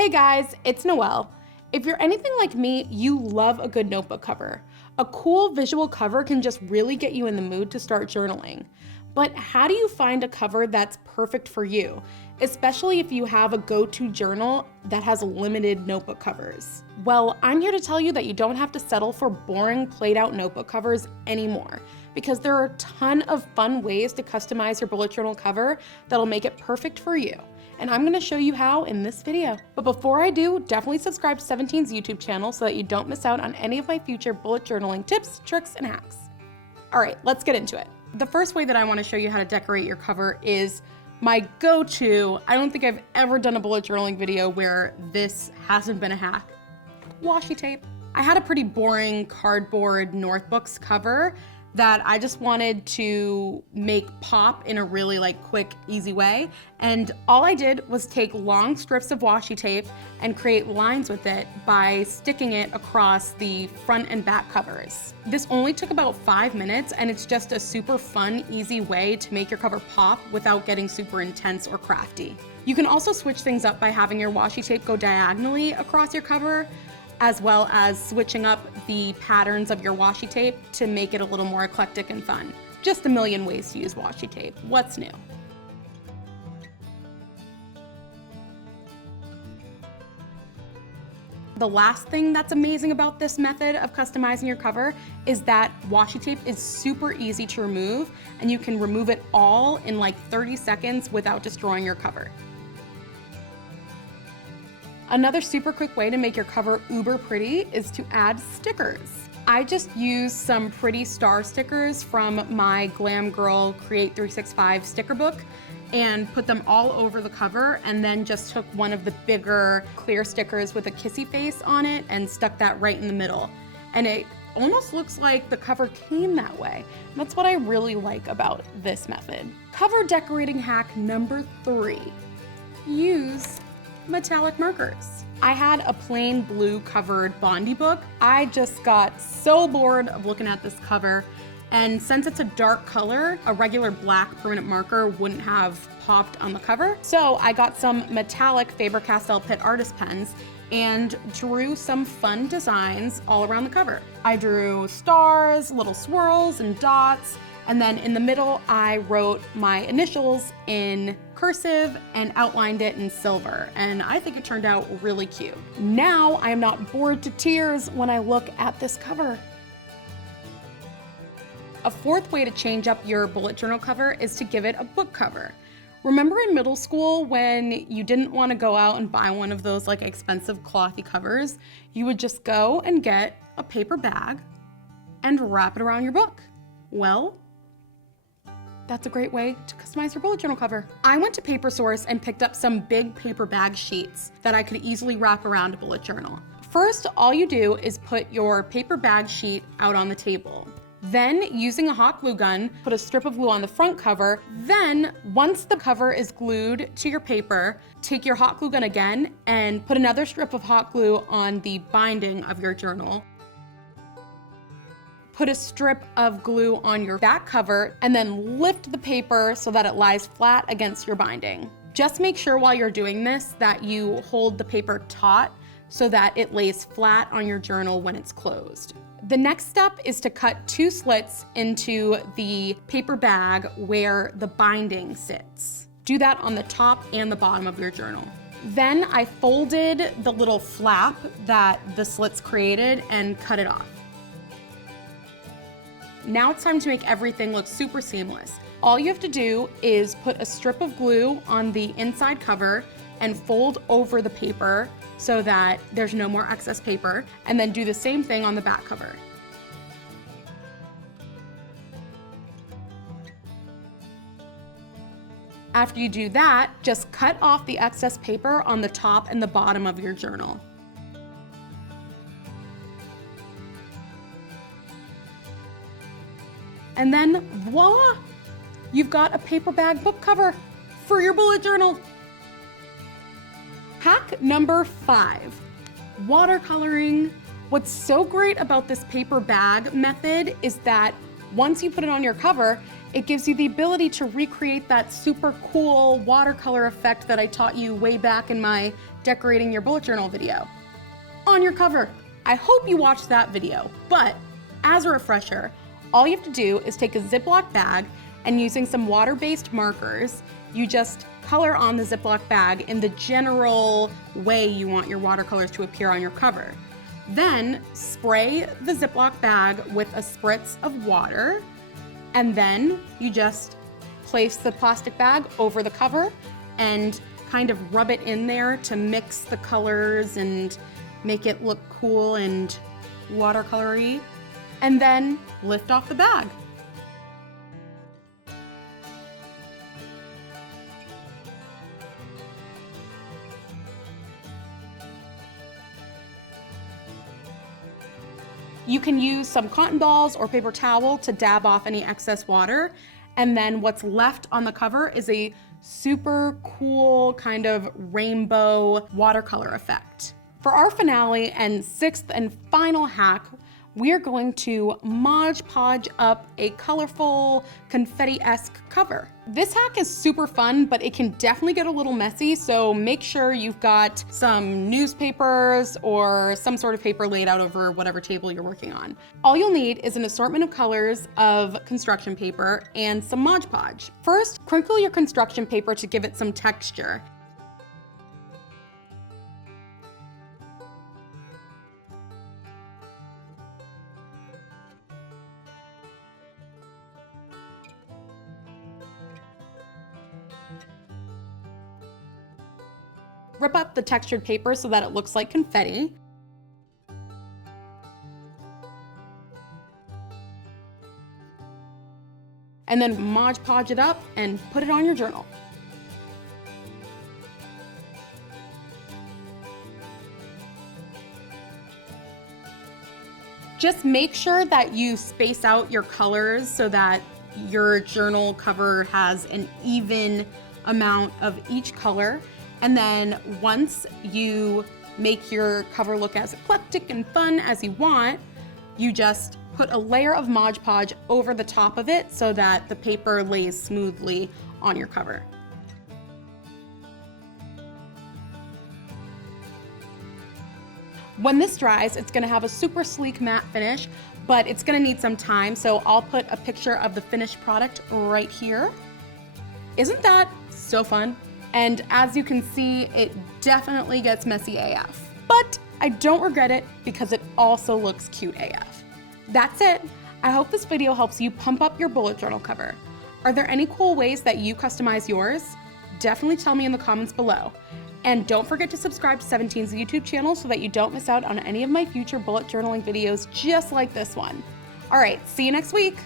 Hey guys, it's Noelle. If you're anything like me, you love a good notebook cover. A cool visual cover can just really get you in the mood to start journaling. But how do you find a cover that's perfect for you, especially if you have a go-to journal that has limited notebook covers? Well, I'm here to tell you that you don't have to settle for boring, played-out notebook covers anymore, because there are a ton of fun ways to customize your bullet journal cover that'll make it perfect for you. And I'm gonna show you how in this video. But before I do, definitely subscribe to 17's YouTube channel so that you don't miss out on any of my future bullet journaling tips, tricks, and hacks. All right, let's get into it. The first way that I wanna show you how to decorate your cover is my go-to. I don't think I've ever done a bullet journaling video where this hasn't been a hack. Washi tape. I had a pretty boring cardboard Northbooks cover that I just wanted to make pop in a really quick, easy way. And all I did was take long strips of washi tape and create lines with it by sticking it across the front and back covers. This only took about 5 minutes, and it's just a super fun, easy way to make your cover pop without getting super intense or crafty. You can also switch things up by having your washi tape go diagonally across your cover, as well as switching up the patterns of your washi tape to make it a little more eclectic and fun. Just a million ways to use washi tape. What's new? The last thing that's amazing about this method of customizing your cover is that washi tape is super easy to remove, and you can remove it all in 30 seconds without destroying your cover. Another super quick way to make your cover uber pretty is to add stickers. I just used some pretty star stickers from my Glam Girl Create 365 sticker book and put them all over the cover, and then just took one of the bigger clear stickers with a kissy face on it and stuck that right in the middle. And it almost looks like the cover came that way. That's what I really like about this method. Cover decorating hack number 3, use metallic markers. I had a plain blue covered Bondi book. I just got so bored of looking at this cover, and since it's a dark color, a regular black permanent marker wouldn't have popped on the cover. So I got some metallic Faber-Castell Pitt artist pens and drew some fun designs all around the cover. I drew stars, little swirls, and dots. And then in the middle, I wrote my initials in cursive and outlined it in silver. And I think it turned out really cute. Now I am not bored to tears when I look at this cover. A fourth way to change up your bullet journal cover is to give it a book cover. Remember in middle school when you didn't want to go out and buy one of those expensive clothy covers? You would just go and get a paper bag and wrap it around your book. Well, that's a great way to customize your bullet journal cover. I went to Paper Source and picked up some big paper bag sheets that I could easily wrap around a bullet journal. First, all you do is put your paper bag sheet out on the table. Then, using a hot glue gun, put a strip of glue on the front cover. Then, once the cover is glued to your paper, take your hot glue gun again and put another strip of hot glue on the binding of your journal. Put a strip of glue on your back cover, and then lift the paper so that it lies flat against your binding. Just make sure while you're doing this that you hold the paper taut so that it lays flat on your journal when it's closed. The next step is to cut 2 slits into the paper bag where the binding sits. Do that on the top and the bottom of your journal. Then I folded the little flap that the slits created and cut it off. Now it's time to make everything look super seamless. All you have to do is put a strip of glue on the inside cover and fold over the paper so that there's no more excess paper, and then do the same thing on the back cover. After you do that, just cut off the excess paper on the top and the bottom of your journal. And then voila, you've got a paper bag book cover for your bullet journal. Hack number 5, watercoloring. What's so great about this paper bag method is that once you put it on your cover, It gives you the ability to recreate that super cool watercolor effect that I taught you way back in my decorating your bullet journal video on your cover. I hope you watched that video, but as a refresher, all you have to do is take a Ziploc bag and using some water-based markers, you just color on the Ziploc bag in the general way you want your watercolors to appear on your cover. Then spray the Ziploc bag with a spritz of water, and then you just place the plastic bag over the cover and kind of rub it in there to mix the colors and make it look cool and watercolory, and then lift off the bag. You can use some cotton balls or paper towel to dab off any excess water, and then what's left on the cover is a super cool kind of rainbow watercolor effect. For our finale and sixth and final hack, we are going to Mod Podge up a colorful confetti-esque cover. This hack is super fun, but it can definitely get a little messy, so make sure you've got some newspapers or some sort of paper laid out over whatever table you're working on. All you'll need is an assortment of colors of construction paper and some Mod Podge. First, crinkle your construction paper to give it some texture. Rip up the textured paper so that it looks like confetti. And then Mod Podge it up and put it on your journal. Just make sure that you space out your colors so that your journal cover has an even amount of each color. And then once you make your cover look as eclectic and fun as you want, you just put a layer of Mod Podge over the top of it so that the paper lays smoothly on your cover. When this dries, it's gonna have a super sleek matte finish, but it's gonna need some time, so I'll put a picture of the finished product right here. Isn't that so fun? And as you can see, it definitely gets messy AF. But I don't regret it because it also looks cute AF. That's it. I hope this video helps you pump up your bullet journal cover. Are there any cool ways that you customize yours? Definitely tell me in the comments below. And don't forget to subscribe to 17's YouTube channel so that you don't miss out on any of my future bullet journaling videos just like this one. All right, see you next week.